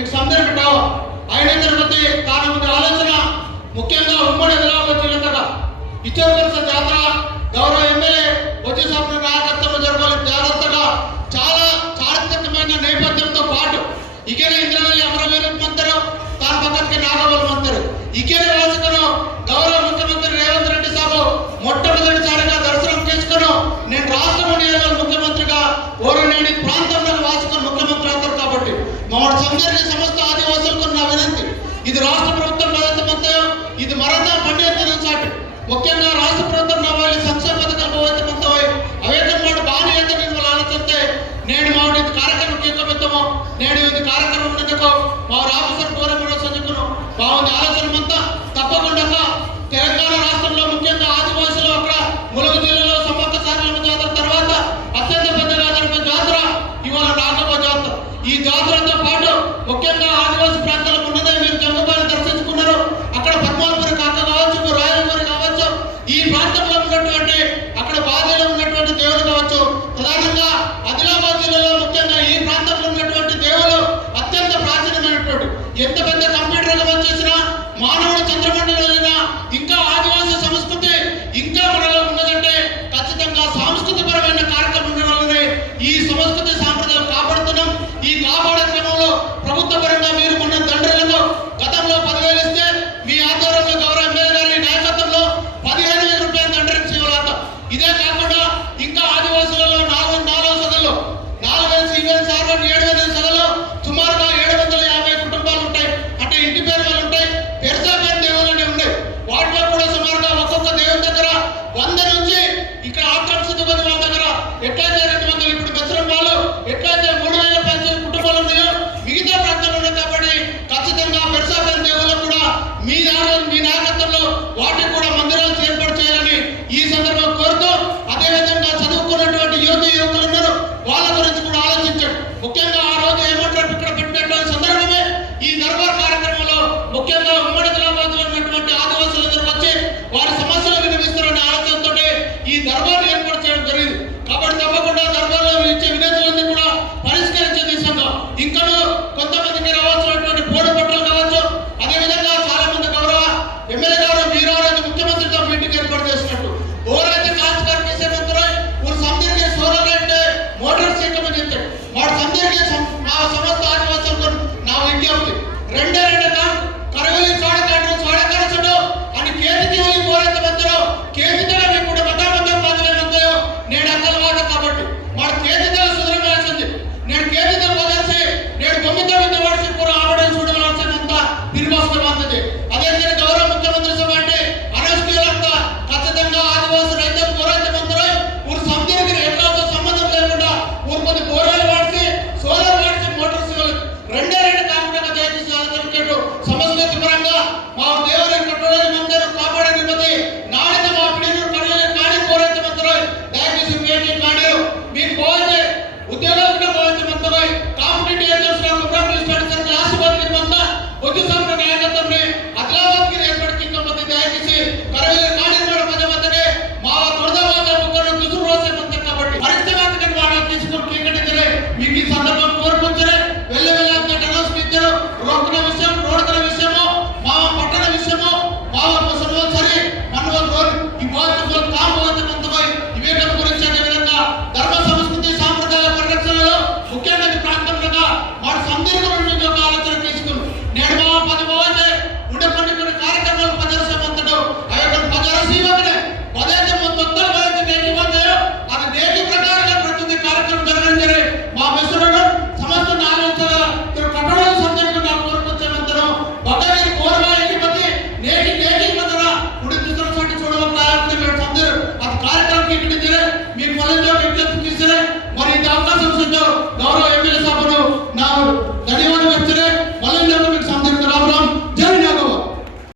మీకు సందేహం కావ ఆయన తిరుపతి దాని ఆలోచన ముఖ్యంగా ఉమ్మడి హైదరాబాద్ జిల్లా ఇచ్చే జాతర గౌరవ ఎమ్మెల్యే వచ్చే సంవత్సరం నాయకత్వంలో జరగాలి జాగ్రత్తగా చాలా చారిత్రకమైన నేపథ్యంతో పాటు ఇకేనే ఇంద్రవల్లి అమరవీరం మంతరు తన పక్కకి నాగవల్ మంతరు ఇకేనే రాజకీయ గౌరవ ముఖ్యమంత్రి రేవంత్ రెడ్డి సాబు మొట్టమొదటిసారిగా దర్శనం చేసుకున్నాం ఇది మరలా బండి ఎత్తిరించాలి ముఖ్యంగా రాష్ట్ర ప్రభుత్వం నవ్వాలి సంక్షేమ పథకాలు పోవైతే అవేతం వాడు బాగా ఎంత మిమ్మల్ని ఆలోచిస్తే నేను మావిడ ఇది కార్యక్రమం కీర్తమిద్దాము నేను ఇది కార్యక్రమం ఉండేందుకు మా ఆఫీసర్ కోరమని సంచుకును బాగుంది ఆలోచన అంతా తప్పకుండా తెలంగాణ రాష్ట్రంలో ముఖ్యంగా ఆదివాసులు అక్కడ ములుగు జిల్లాలో సమర్థ సార్లమ్మ జాతర తర్వాత అత్యంత పెద్దగా జరిగిన జాతర. ఇవాళ నాగమ్మ జాతర. ఈ జాతర బాధలో ఉన్నటువంటి అక్కడ బాధలో ఉన్నటువంటి దేవుడు కావచ్చు ప్రధానంగా ఆదిలాబాద్ జిల్లాలో ముఖ్యంగా ఈ ప్రాంతంలో ఉన్నటువంటి దేవుడు అత్యంత ప్రాచీనమైనటువంటి ఎంత పెద్ద కేవలం ఏడు వందల సభలో సుమారుగా ఏడు వందల యాభై కుటుంబాలు ఉంటాయి. అంటే ఇంటి పేరు వాళ్ళు ఉంటాయి. దేవులు దేవుళ్ళనే ఉన్నాయి. వాటిలో కూడా సుమారుగా ఒక్కొక్క దేవుని దగ్గర వంద నుంచి ఇక్కడ ఆక్రమిస్తున్న వాళ్ళ దగ్గర ఎట్లయితే చెప్తాడు వాడు సందరికీ నా సమస్త ఆత్మహత్యకు నా విజ్ఞప్తి. రెండే రెండు కాదు కరవలి చోడ కాడు చోడ కరచడం అని కేతికి వెళ్ళి Gracias.